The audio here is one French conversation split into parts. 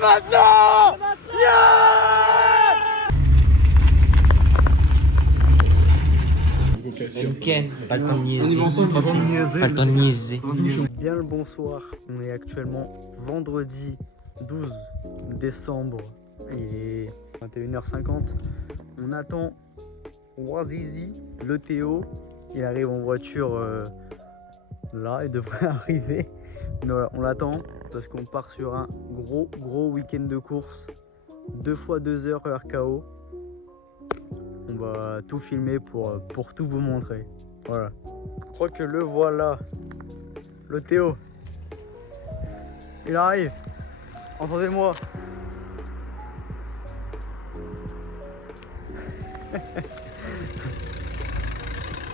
maintenant. Week-end, pas le temps de niaiser. Pas le temps de niaiser. Bien le bonsoir, on est actuellement vendredi 12 décembre, il est 21h50. On attend Wazizi, le Théo, il arrive en voiture là, il devrait arriver. Mais voilà, on l'attend parce qu'on part sur un gros week-end de course, 2 fois 2 heures RKO. On va tout filmer pour tout vous montrer. Voilà. Je crois que le voilà. Le Théo. Il arrive. Entendez-moi.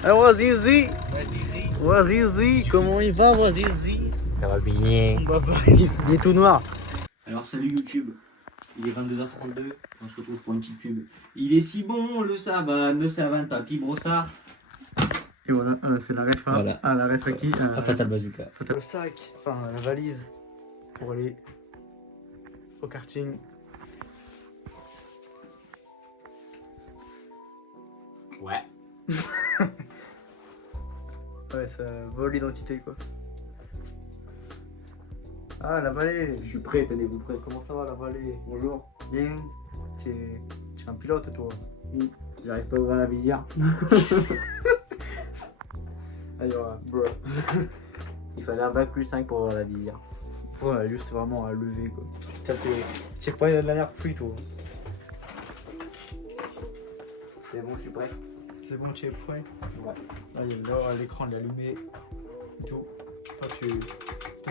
Alors Wazizi. Wazizi, comment il va Wazizi? Ça va bien. Il est tout noir. Alors salut YouTube, il est 22h32, on se retrouve pour une petite pub. Il est si bon le savane, papy brossard. Et voilà, c'est la ref. Voilà. Ah, la ref à qui? Fatal Bazooka. Le sac, enfin la valise pour aller au karting. Ouais. Ouais, ça vole l'identité quoi. Ah, la vallée. Je suis prêt, tenez-vous prêts. Comment ça va la vallée? Bonjour. Bien. Tu es un pilote toi? Oui, j'arrive pas à ouvrir la visière. Allez, voilà, bro. Il fallait un bac plus 5 pour ouvrir la visière. Ouais, juste vraiment à lever quoi. Putain, t'es pas de la merde free toi. C'est bon, je suis prêt. C'est bon, tu es prêt? Ouais. Là, l'écran il est allumé et tout. Toi,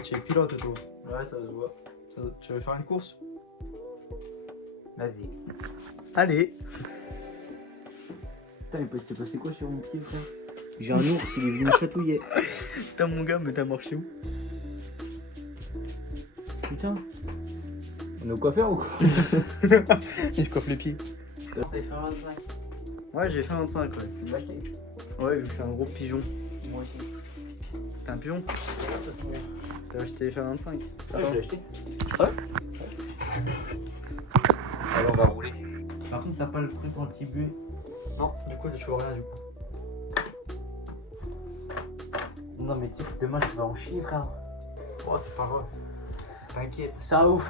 tu es pilote toi. Ouais, ça se voit. Tu veux faire une course? Vas-y. Allez. Putain, il s'est passé quoi sur mon pied, frère? J'ai un ours, il est venu me chatouiller. Putain, mon gars, mais t'as marché où? Putain. On est au coiffeur ou quoi? Il se coiffe les pieds. T'as fait 25. Ouais, j'ai fait 25, ouais. Tu m'as acheté? Ouais, je suis un gros pigeon. Moi aussi. T'es un pigeon? T'as acheté fait 25. Ouais, je l'ai acheté. Ouais. Alors on va rouler. Par contre, t'as pas le truc anti-buée. Non, du coup, tu vois rien du coup. Non, mais tu sais que demain tu vas en chier, frère. Oh, c'est pas grave. T'inquiète. C'est un ouf.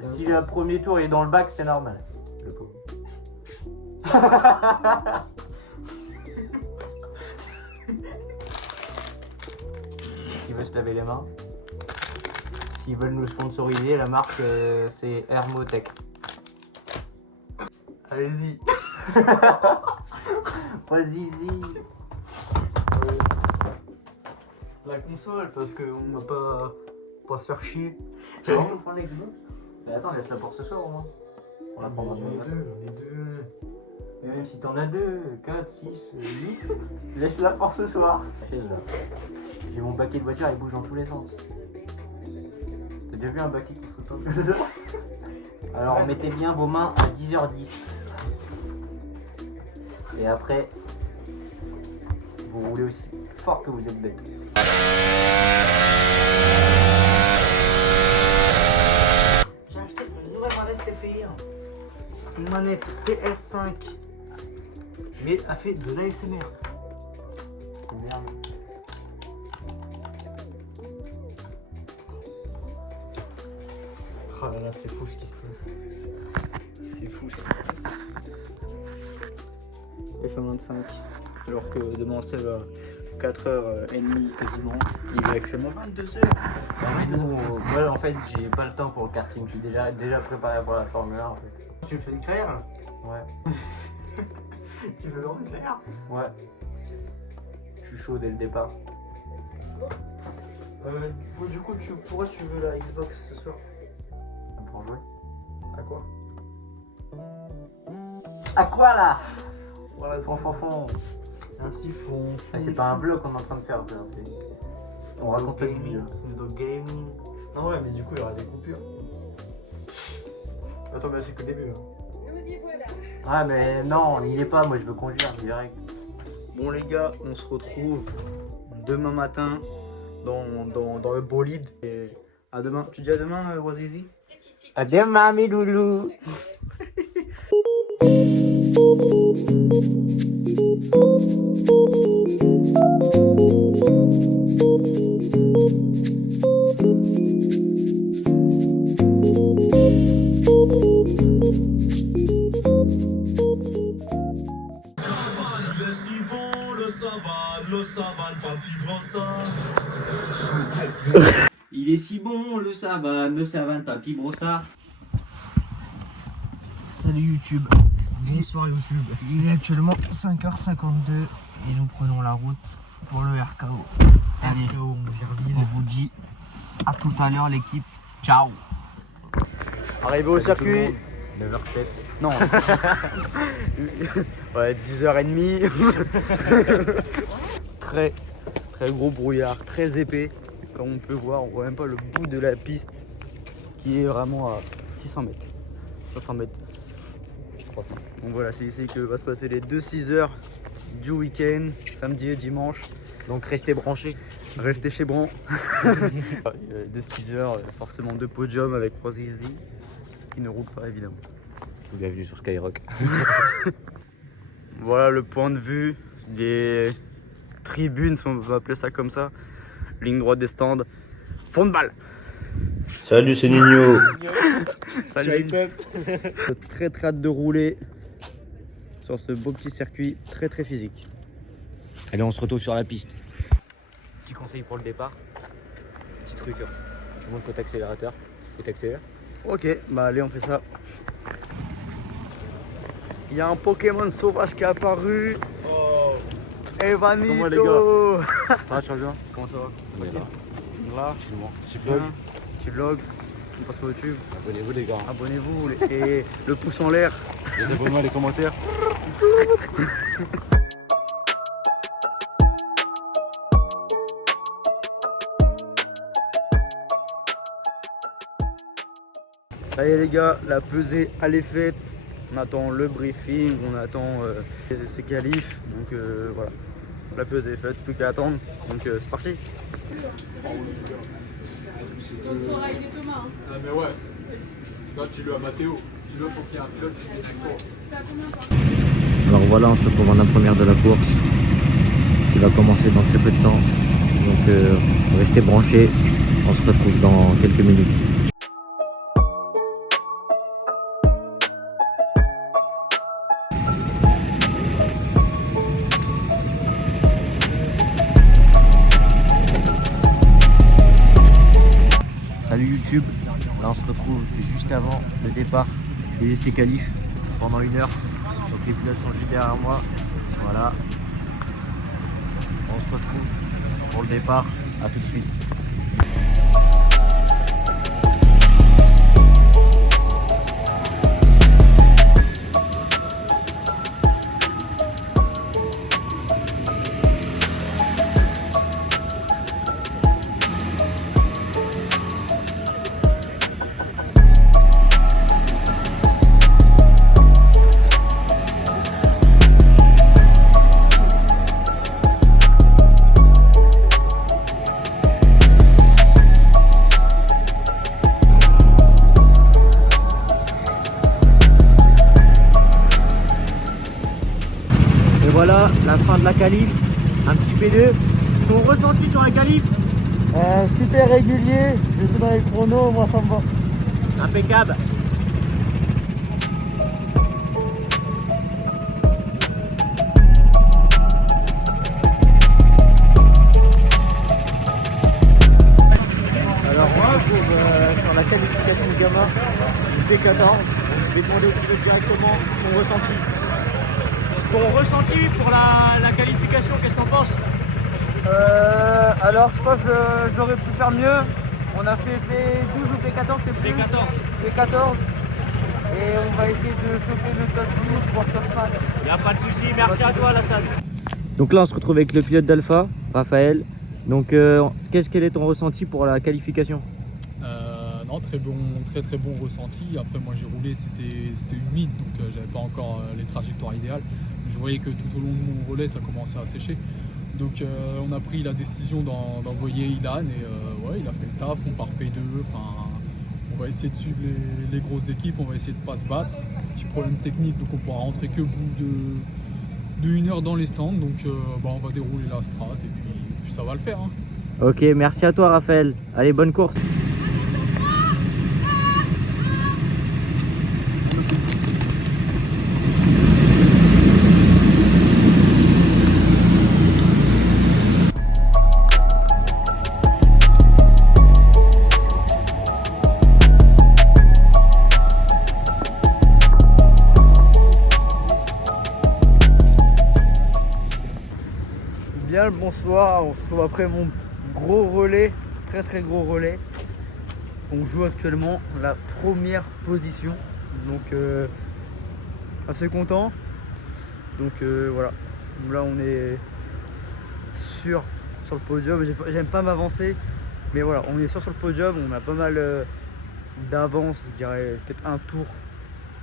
Si le premier tour est dans le bac, c'est normal. Le pauvre. Qui veut se laver les mains. S'ils veulent nous sponsoriser, la marque c'est Hermotech. Allez-y. Vas-y. La console, parce qu'on va pas se faire chier. Tu vas nous prendre l'Xbox? Mais attends, laisse-la pour ce soir au moins. On la prendra sur le bateau. Les deux. Et même si t'en as 2, 4, 6, 8, laisse-la pour ce soir. J'ai mon baquet de voiture, il bouge dans tous les sens. T'as déjà vu un baquet qui se retourne? Alors mettez bien vos mains à 10h10. Et après, vous roulez aussi fort que vous êtes bête. J'ai acheté une nouvelle manette TFI. Une manette PS5. Mais elle fait de l'ASMR. C'est merde. Oh là là, c'est fou ce qui se passe. C'est fou ce qui se passe. F25. Alors que demain c'est à 4h30 quasiment. Il est actuellement 22h. Ouais, en fait, j'ai pas le temps pour le karting. Je suis déjà préparé pour la Formule 1 en fait. Tu me fais une carrière là? Ouais. Tu veux dans une carrière? Ouais. Je suis chaud dès le départ. Du coup, pourquoi tu veux la Xbox ce soir? Pour jouer. À quoi? À quoi là? Voilà, Fond. un siphon. Ah, c'est pas un bloc qu'on est en train de faire. On raconte notre vie. C'est de gaming. Non, ouais, mais du coup, il y aura des coupures. Attends, mais c'est que le début. Hein. Nous y voilà. Ah, mais non, on n'y est pas. Moi, je veux conduire direct. Bon, les gars, on se retrouve demain matin dans le bolide. Et À demain. Tu dis à demain, Wazizi? À demain, mes loulous. Il est si bon le savane, papy brossard. Salut YouTube. Bonsoir YouTube. Il est actuellement 5h52 et nous prenons la route pour le RKO. Allez, on vous dit à tout à l'heure l'équipe. Ciao. Arrivé au circuit. 9h07. Non. Ouais, 10h30. Très gros brouillard, très épais. Comme on peut voir, on voit même pas le bout de la piste qui est vraiment à 600 mètres. 500 mètres. 300. Donc voilà, c'est ici que va se passer les 2-6 heures du week-end, samedi et dimanche. Donc restez branchés. Restez chez Bran. 2-6 heures, forcément 2 podiums avec Wazizi, qui ne roule pas évidemment. Bienvenue sur Skyrock. Voilà le point de vue des tribunes, si on veut appeler ça comme ça. Ligne droite des stands. Fond de balle. Salut, c'est Nino. Salut. Très hâte de rouler sur ce beau petit circuit très physique. Allez, on se retrouve sur la piste. Petit conseil pour le départ. Petit truc. Tu montes côté accélérateur et t'accélères. Ok, bah allez, on fait ça. Il y a un Pokémon sauvage qui est apparu. Oh. Evanito. Comment les gars? Ça va, tu vas bien? Comment ça va? On est là. Là, Petit vlog. petit vlog. On passe sur YouTube. Abonnez-vous les gars. Abonnez-vous et le pouce en l'air. Les abonnements, les commentaires. Ça y est les gars, la pesée elle est faite. On attend le briefing, on attend les essais qualifs. Donc voilà, la pesée est faite, plus qu'à attendre. Donc c'est parti. Donc faut raider Thomas. Hein. Ah mais ouais, ça dis-le à Mathéo, dis-le pour qu'il y ait un pilote qui vienne avec toi. T'as combien par Alors voilà, on se retrouve en première de la course qui va commencer dans très peu de temps. Donc restez branchés, on se retrouve dans quelques minutes. Salut YouTube, là on se retrouve juste avant le départ des essais qualifs pendant 1 heure. Donc les pilotes sont juste derrière moi. Voilà. On se retrouve pour le départ. À tout de suite. Et voilà la fin de la qualif, un petit P2. Ton ressenti sur la qualif? Super régulier, je suis dans les chronos, moi ça me va. Impeccable. Alors on se retrouve sur la qualification de gamin du P14. Je vais demander au pilote directement son ressenti. Ton ressenti pour la qualification, qu'est-ce que t'en penses? Alors je pense que j'aurais pu faire mieux. On a fait P12 ou P14, c'est plus P14. Et on va essayer de choper le top 12 pour top 5. Y a pas de souci, merci à toi Alassane. Donc là on se retrouve avec le pilote d'Alpha, Raphaël. Donc quel est ton ressenti pour la qualification? Non, très bon ressenti. Après moi j'ai roulé, c'était humide, donc j'avais pas encore les trajectoires idéales. Je voyais que tout au long de mon relais ça commençait à sécher. Donc on a pris la décision d'envoyer Ilan et ouais, il a fait le taf, on part P2, enfin on va essayer de suivre les grosses équipes, on va essayer de pas se battre. Petit problème technique, donc on pourra rentrer que au bout de 1 heure dans les stands, donc on va dérouler la strat et puis ça va le faire. Hein. Ok, merci à toi Raphaël. Allez, bonne course. Bien le bonsoir, on se retrouve après mon gros relais, très gros relais. On joue actuellement la première position, donc assez content. Donc voilà, là on est sur le podium. J'aime pas m'avancer, mais voilà, on est sur le podium, on a pas mal d'avance, je dirais peut-être un tour.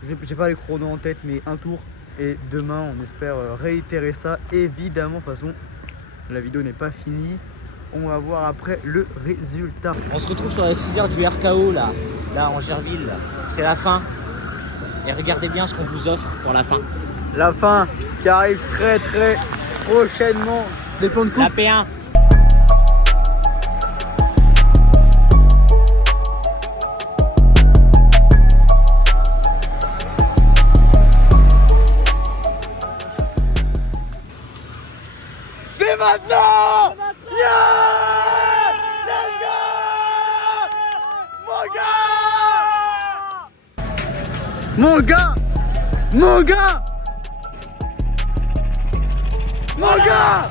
J'ai pas les chronos en tête, mais un tour. Et demain on espère réitérer ça, évidemment. De toute façon, la vidéo n'est pas finie. On va voir après le résultat. On se retrouve sur la 6 du RKO là en Gerville. C'est la fin. Et regardez bien ce qu'on vous offre pour la fin. La fin qui arrive très prochainement. Des plans de coupe. La P1. C'est maintenant! Yeah! Let's go! Mon gars! Mon gars! Mon gars!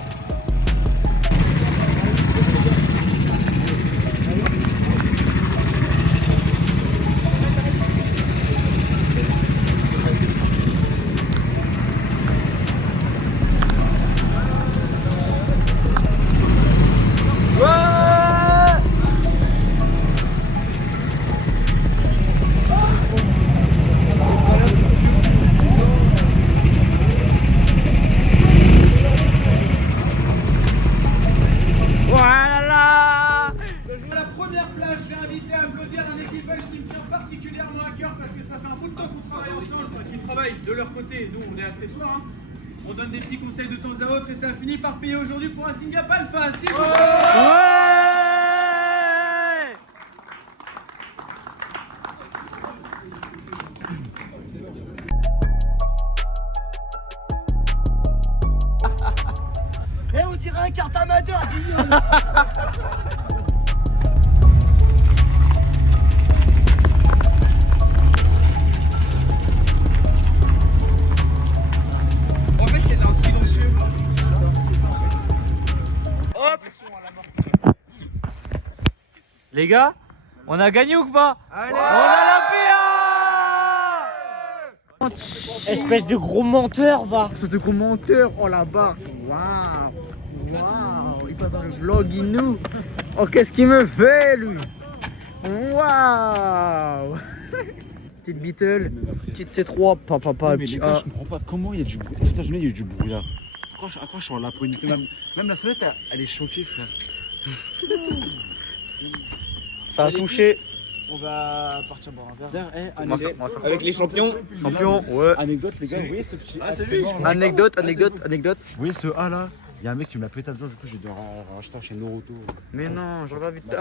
particulièrement à cœur parce que ça fait un bout de temps qu'on travaille ensemble, enfin qu'ils travaillent de leur côté, nous on est accessoires, hein. On donne des petits conseils de temps à autre et ça a fini par payer aujourd'hui pour un Singap Alpha, s'il vous plaît. Eh, on dirait un carte amateur, En fait, c'est d'un silencieux. Hop. Les gars, on a gagné ou pas? Allez, on a la PA. Espèce de gros menteur, va. Espèce de gros menteur, oh la barre. Waouh. Waouh. Il passe dans le vlog Inou. Oh, qu'est-ce qu'il me fait lui? Waouh. Petite Beetle, petite C3, papa, Mais les gars, je comprends pas comment il y a du bruit. Toute la journée, il y a eu du bruit là. Pourquoi je suis en laponité? Même la sonnette, elle est choquée, frère. Ça a touché. on va partir boire un verre. Avec les champions. Champion, ouais. Anecdote, les gars, vous voyez ce petit. Ah, c'est lui. Anecdote. Vous voyez ce A là? Il y a un mec qui m'a pété dedans, du coup j'ai dû racheter chez Naruto. Mais non, je regarde vite.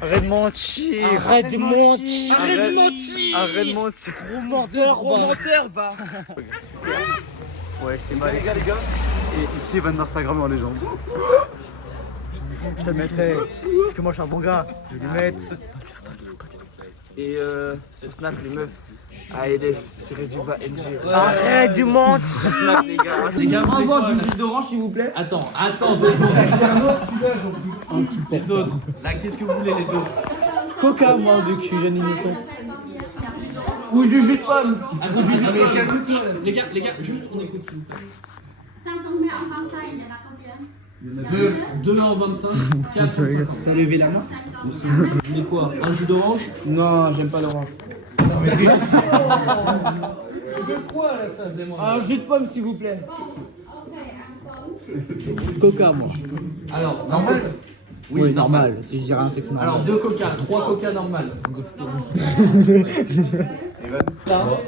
Arrête de mentir. Arrête de mentir. Arrête de mentir. Gros menteur, Gros menteur, va. Ouais, je t'ai mal. Les gars. Et ici, Van d'Instagram en légende. Je te mettrai. Parce que moi je suis un bon gars. Je vais lui mettre. Et sur Snap, les meufs, AEDS-NG. Arrête de mentir. Snap, les gars. Les gars, Envoie du jus d'orange s'il vous plaît. Attends, 2 secondes. Les autres, là qu'est-ce que vous voulez les autres? Coca, moi, vu que je suis jeune innocent. Ou du jus de pomme. Attends, du jus de pomme. Les gars, juste on écoute s'il vous plaît. 2 en 25, 4 en 50. T'as levé la main? Mais quoi? Un jus d'orange? Non, j'aime pas l'orange. C'est de quoi là ça? Un jus de pomme s'il vous plaît. Coca, moi. Alors, normal. Oui, normal. Si je dis rien, c'est que c'est normal. Alors, 2 coca, 3 coca normal.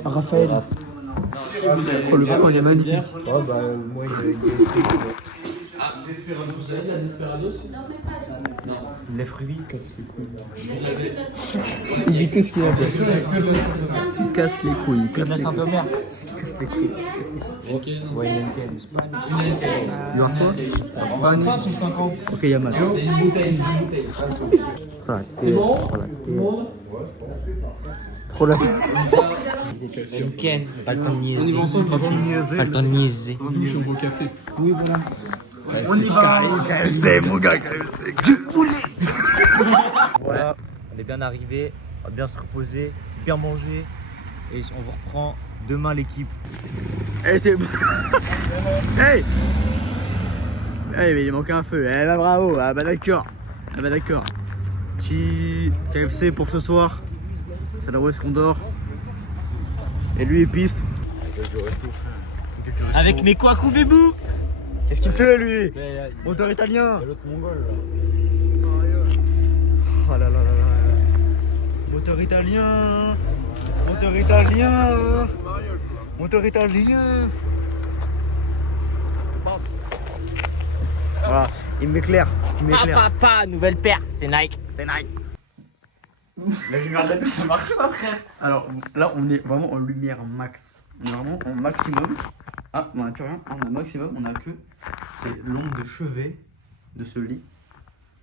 Raphaël. Oh, le col est magnifique. Desperados, vous avez de la Desperados? Les fruits. Il dit qu'est-ce qu'il a fait? Il casse les couilles. Il Que de casse la les couilles. Saint-Omer. Il casse les couilles. Ok, non. Ouais, il y a une telle. Il y aura quoi? 150. Ok, il y a mal. C'est une bouteille, C'est bon? Tout le monde? Trop la Une Ken, pas le temps de On y va niaiser. ensemble, Pas le temps de niaiser. On douche, on va au KFC. Oui, voilà. On y va. KFC, mon gars, KFC. Voilà, on est bien arrivé, on va bien se reposer, bien manger et on vous reprend demain l'équipe. Eh, c'est bon. Hey. Hey, mais il manque un feu. Eh, bah bravo. Ah, bah d'accord. Ah, bah d'accord. Petit KFC pour ce soir. C'est là où est-ce qu'on dort. Et lui, il pisse. Avec mes couacous bébou. Qu'est-ce qu'il fait, lui? Moteur italien. L'autre mongol Oh là là là là. Moteur italien. Moteur italien. Moteur italien. Bon. Voilà, il m'éclaire. Il m'éclaire. Papa, nouvelle paire, c'est Nike. C'est Nike. La lumière de la douche, ça marche pas, frère. Alors là, on est vraiment en lumière max. On est vraiment en maximum. Ah, on a plus rien. On a maximum. On a que c'est l'ombre de chevet de ce lit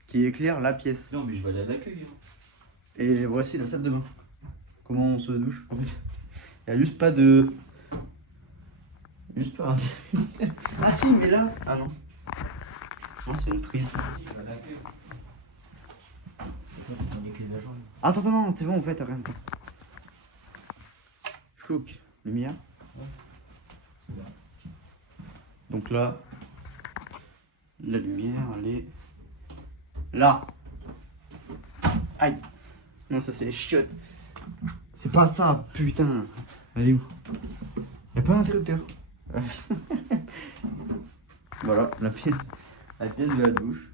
qui éclaire la pièce. Non, mais je vais aller à l'accueil. Et voici la salle de bain. Comment on se douche en fait. Il n'y a juste pas de. Juste pas. Ah si, mais là. Ah non. Non, c'est une prise. Attends, non, c'est bon en fait, rien. Chouc, lumière. Donc là, la lumière, elle est là. Aïe. Non, ça c'est les chiottes. C'est pas ça, putain. Elle est où? Y'a pas d'interrupteur. Voilà, la pièce de la douche.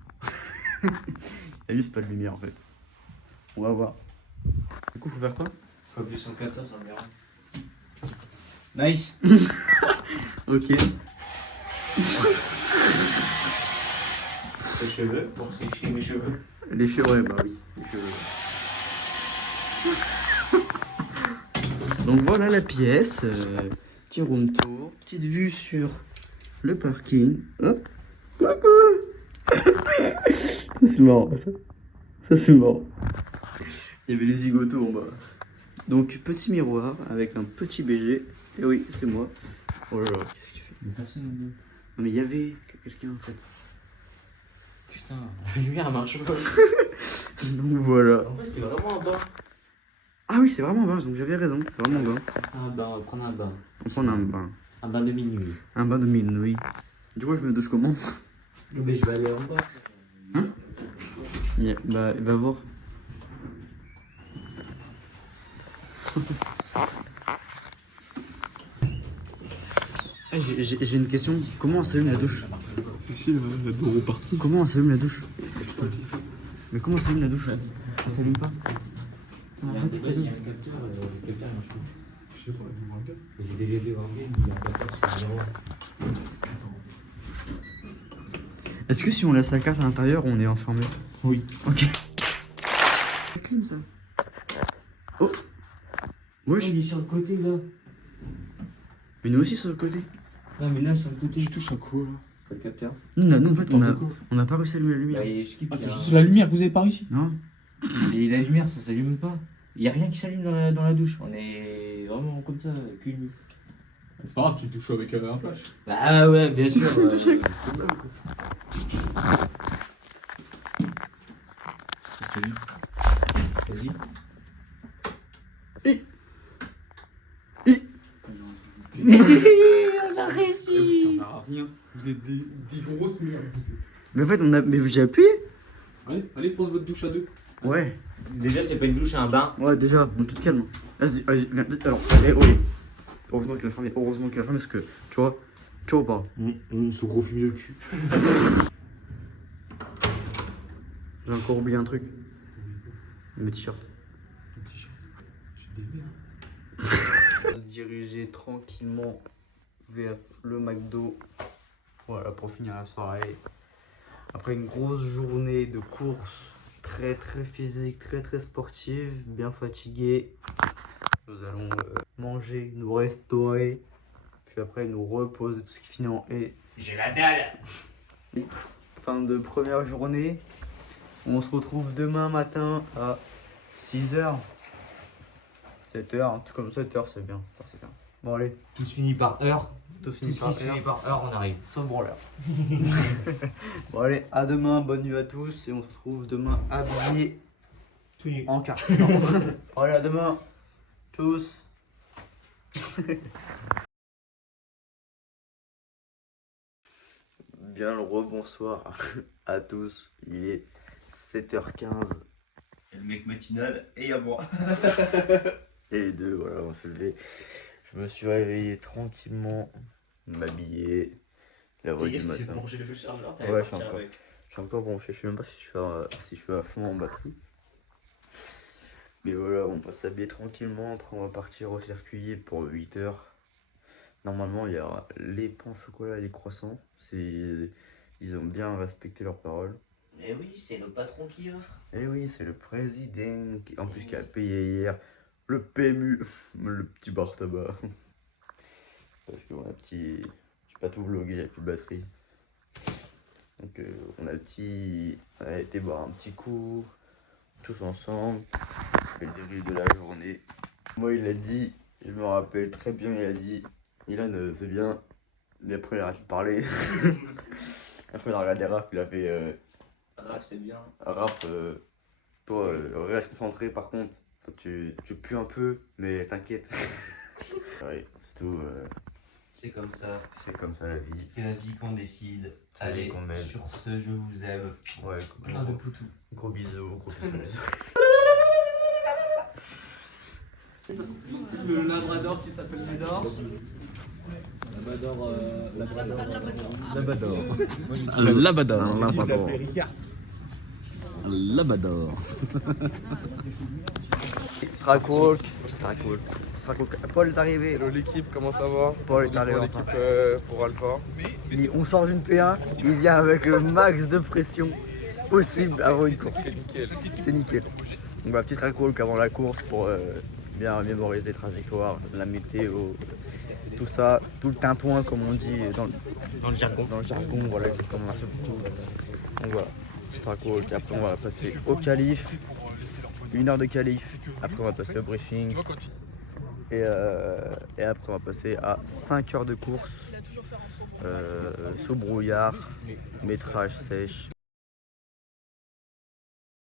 Y'a juste pas de lumière en fait. On va voir. Du coup, faut faire quoi? Faut appuyer sur le capteur sur le miroir. Nice. Ok. Les cheveux, pour sécher mes cheveux. Les cheveux, ouais, bah oui. Les cheveux. Donc voilà la pièce. Petit room tour. Petite vue sur le parking. Hop. Coucou. Ça c'est marrant, ça. Ça c'est marrant. Il y avait les zigotos en bas. Donc petit miroir avec un petit BG. Et oui, c'est moi. Oh là là, qu'est-ce qu'il fait? Mais personne ne veut. Non mais il y avait quelqu'un en fait. Putain, la lumière elle marche pas. Donc voilà. En fait, c'est vraiment un bain. Ah oui, c'est vraiment un bain, donc j'avais raison, c'est vraiment un bain. C'est un bain, on va prendre un bain. On prend un bain. Un bain de minuit. Un bain de minuit. Du coup, je me douche comment? Non, mais je vais aller en bas. Hein? Yeah, bah, va voir. J'ai une question. Comment on s'allume la douche? Comment on s'allume la douche? Mais comment on s'allume la douche? Ça s'allume pas? Il y a un capteur, le capteur il marche pas. Je sais pas, j'ai déjà vu en game, il y a un capteur sur le miroir. Est-ce que si on laisse la carte à l'intérieur, on est enfermé? Oui. Ok. C'est clim ça. Oh. Wesh. Il est sur le côté là. Mais nous aussi sur le côté. Non, mais là, sur le côté. Tu touches à quoi là? Pas le capteur. Nous en fait, Attends, quoi on a pas réussi à allumer la lumière. Bah, je skip. Ah, c'est juste la lumière que vous avez pas réussi? Non. Et la lumière, ça s'allume pas. Il y a rien qui s'allume dans la douche. On est vraiment comme ça, cul nu. C'est pas grave, tu touches avec un flash. Bah ouais, bien sûr. Vas-y. On a réussi. Ça sert à rien. Vous êtes des grosses merdes. Mais en fait, mais j'ai appuyé. Allez prendre votre douche à deux. Ouais. Déjà, c'est pas une douche, c'est un bain. Ouais, déjà, on tout calme. Vas-y, viens, alors, oui. Heureusement qu'il a fermé, parce que, tu vois, Chaud ou pas? Ce gros fumier le cul. J'ai encore oublié un truc. Mes t-shirts. On va se diriger tranquillement vers le McDo. Voilà, pour finir la soirée. Après une grosse journée de course très physique, très sportive, bien fatigué. Nous allons manger, nous restaurer. Puis après nous reposer, tout ce qui finit en et. J'ai la dalle. Fin de première journée. On se retrouve demain matin à 6h. 7h, un truc comme 7h, c'est bien. Enfin, c'est bien. Bon, allez. Tout se finit par heure. Tout Tout ce qui se finit par heure, on arrive. Sauf branleur. Bon, allez, à demain. Bonne nuit à tous. Et on se retrouve demain habillés Tout nu. en carte. Allez, à demain. Tous. Bien le rebonsoir à tous. Il est 7h15. Et le mec matinal et à moi. Et les deux, voilà, on s'est levé. Je me suis réveillé tranquillement, m'habiller, la voix du matin. branché le chargeur, Ouais, je suis encore branché. Je sais même pas si je suis à fond en batterie. Mais voilà, on va s'habiller tranquillement. Après, on va partir au circuit pour 8h. Normalement, il y aura les pains au chocolat et les croissants. Ils ont bien respecté leurs paroles. Eh oui, c'est le patron qui offre. Et oui, c'est le président en plus qui a payé hier le PMU, le petit bar tabac. Parce que on a un petit. J'ai pas tout vlogué, j'ai plus de batterie. Donc on a été boire un petit coup, tous ensemble. On fait le début de la journée. Moi il a dit, je me rappelle très bien, il a dit, Ilan c'est bien. Mais après il a arrêté de parler. Après il a regardé Raph, il a fait Raph, c'est bien. Raph, toi, reste concentré par contre. Toi, tu pues un peu, mais t'inquiète. Ouais, c'est tout. C'est comme ça. C'est comme ça la vie. C'est la vie qu'on décide. C'est la vie Allez, qu'on mène. sur ce, je vous aime. Ouais, Plein de poutous. gros bisous, gros bisous. Le labrador qui s'appelle Médor. Labrador. Strakowalk. Paul est arrivé. Hello l'équipe, comment ça va? Paul est arrivé. L'équipe pour Alpha. On sort d'une P1, il vient avec le max de pression possible avant une course. C'est nickel. C'est nickel. Donc petit Strakowalk avant la course pour bien mémoriser les trajectoires, la météo, tout ça, tout le tintouin comme on dit Dans le jargon. dans le jargon, voilà, c'est comme on a fait pour tout. Donc voilà, Strakowalk, après on va passer au qualif, 1 heure de qualif, après on va passer au briefing, et après on va passer à 5 heures de course, sous brouillard, métrage sèche,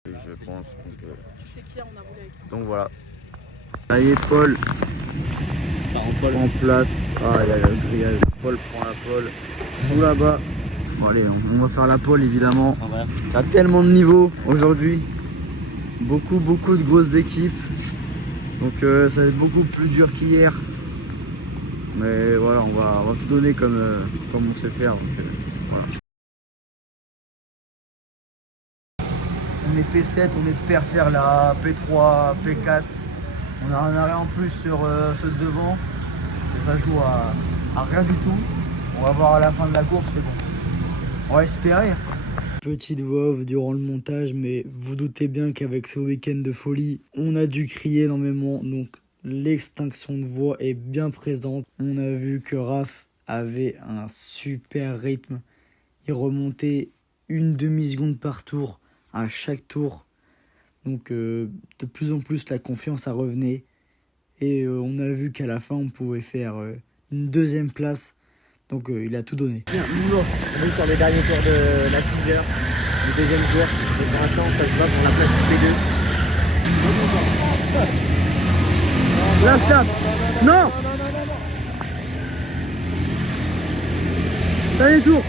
je pense, Tu sais qui on a volé avec. donc voilà. Ça y est, Paul en place. Ah, il y a le grillage. Paul prend la pole. Nous là-bas. Bon, allez, on va faire la pole évidemment. Ça a tellement de niveaux aujourd'hui. Beaucoup de grosses équipes. Donc ça va être beaucoup plus dur qu'hier. Mais voilà, on va tout donner comme on sait faire. Donc, voilà. On est P7, on espère faire la P3, P4. On a un arrêt en plus sur ce devant et ça joue à rien du tout. On va voir à la fin de la course, mais bon, on va espérer. Petite voix off durant le montage, mais vous doutez bien qu'avec ce week-end de folie, on a dû crier énormément, donc l'extinction de voix est bien présente. On a vu que Raph avait un super rythme, il remontait une demi-seconde par tour à chaque tour. Donc de plus en plus la confiance a revenait et on a vu qu'à la fin on pouvait faire une deuxième place. Donc il a tout donné. Bien, on est sur les derniers tours de la 6 heures, le deuxième jour. Et pour l'instant ça se bat pour la place P2. La stop. Non. Dernier tour.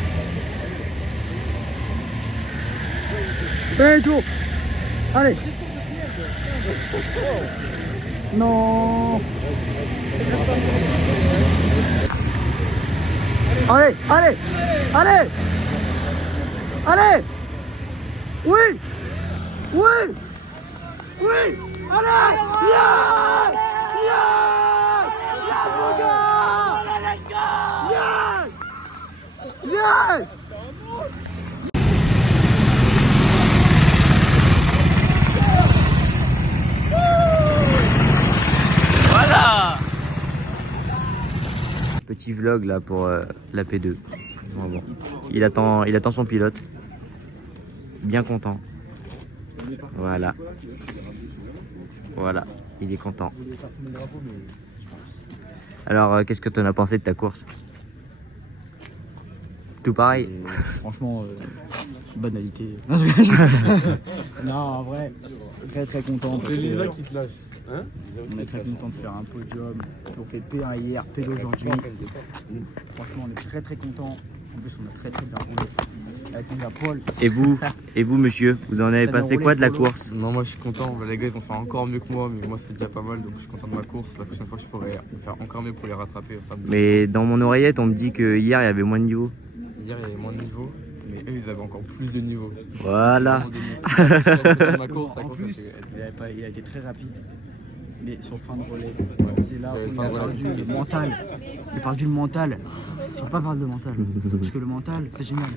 Dernier tour. Allez. Non. Allez, allez, allez, allez. Oui, oui, oui. Allez, yes, yes, yes, mon gars. Yes, yes. Petit vlog là pour la P2. Bon. Il attend son pilote. Bien content. Voilà. Voilà, il est content. Alors, qu'est-ce que tu en as pensé de ta course? Tout pareil. Franchement, banalité. Non, en vrai, très content. C'est Lisa qui te lâche. Hein On est très content de faire un podium. On fait P1 hier, P2 aujourd'hui. Franchement, on est très content. En plus, on a très bien roulé. Avec la Paul. Et vous monsieur, vous en avez pensé quoi de la course? Non, moi je suis content. Les gars ils vont faire encore mieux que moi, mais moi c'est déjà pas mal, donc je suis content de ma course. La prochaine fois je pourrais faire encore mieux pour les rattraper. Mais dans mon oreillette, on me dit que hier il y avait moins de niveau. Hier il y avait moins de niveau, mais eux ils avaient encore plus de niveau. Voilà. Ma course, En plus, il a été très rapide. Mais sur le fin de relais, Ouais. c'est là J'avais où le il fin a de relais perdu compliqué. le mental. Il a perdu le mental. Si on pas parler de mental, parce que le mental, c'est génial.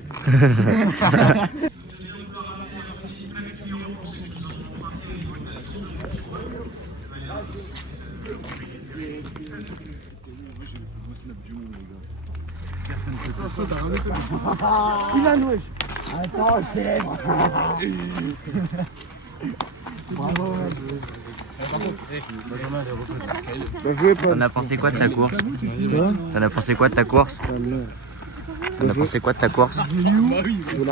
Il a noué. Attends, célèbre. Bravo. T'en as pensé quoi de ta course? T'en as pensé quoi de ta course? T'en as pensé quoi de ta course?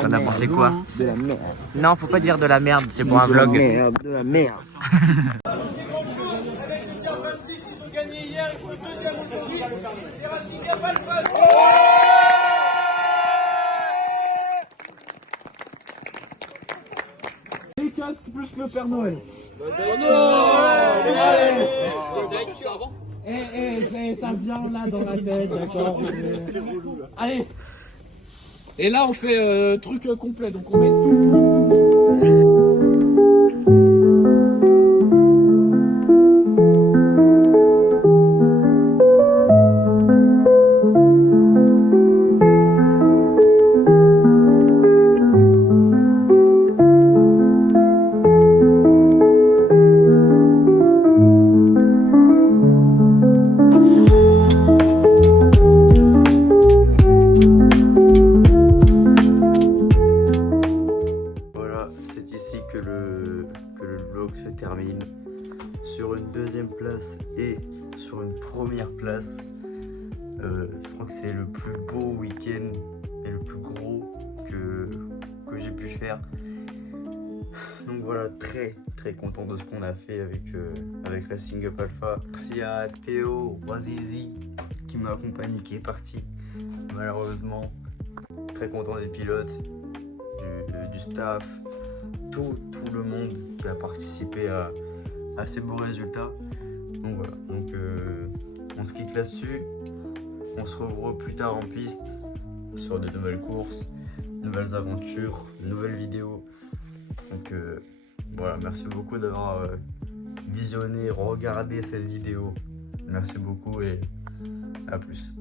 T'en as pensé quoi? De la merde. Non, faut pas dire de la merde, c'est pour un vlog. De la merde. Ils ont gagné hier, ils font le deuxième aujourd'hui. C'est Racing Alpha. Les casques plus le Père Noël. Ça vient là dans la tête, d'accord. Allez. Et là on fait truc complet, donc on met tout. se termine sur une deuxième place et sur une première place. Je crois que c'est le plus beau week-end et le plus gros que j'ai pu faire. Donc voilà, très content de ce qu'on a fait avec Racing Up Alpha. Merci à Théo, Wazizi qui m'a accompagné, qui est parti malheureusement. Très content des pilotes, du staff, tout le monde qui a participé à ces beaux résultats. Donc voilà, on se quitte là-dessus. On se revoit plus tard en piste sur de nouvelles courses, nouvelles aventures, nouvelles vidéos. Donc voilà, merci beaucoup d'avoir visionné, regardé cette vidéo. Merci beaucoup et à plus.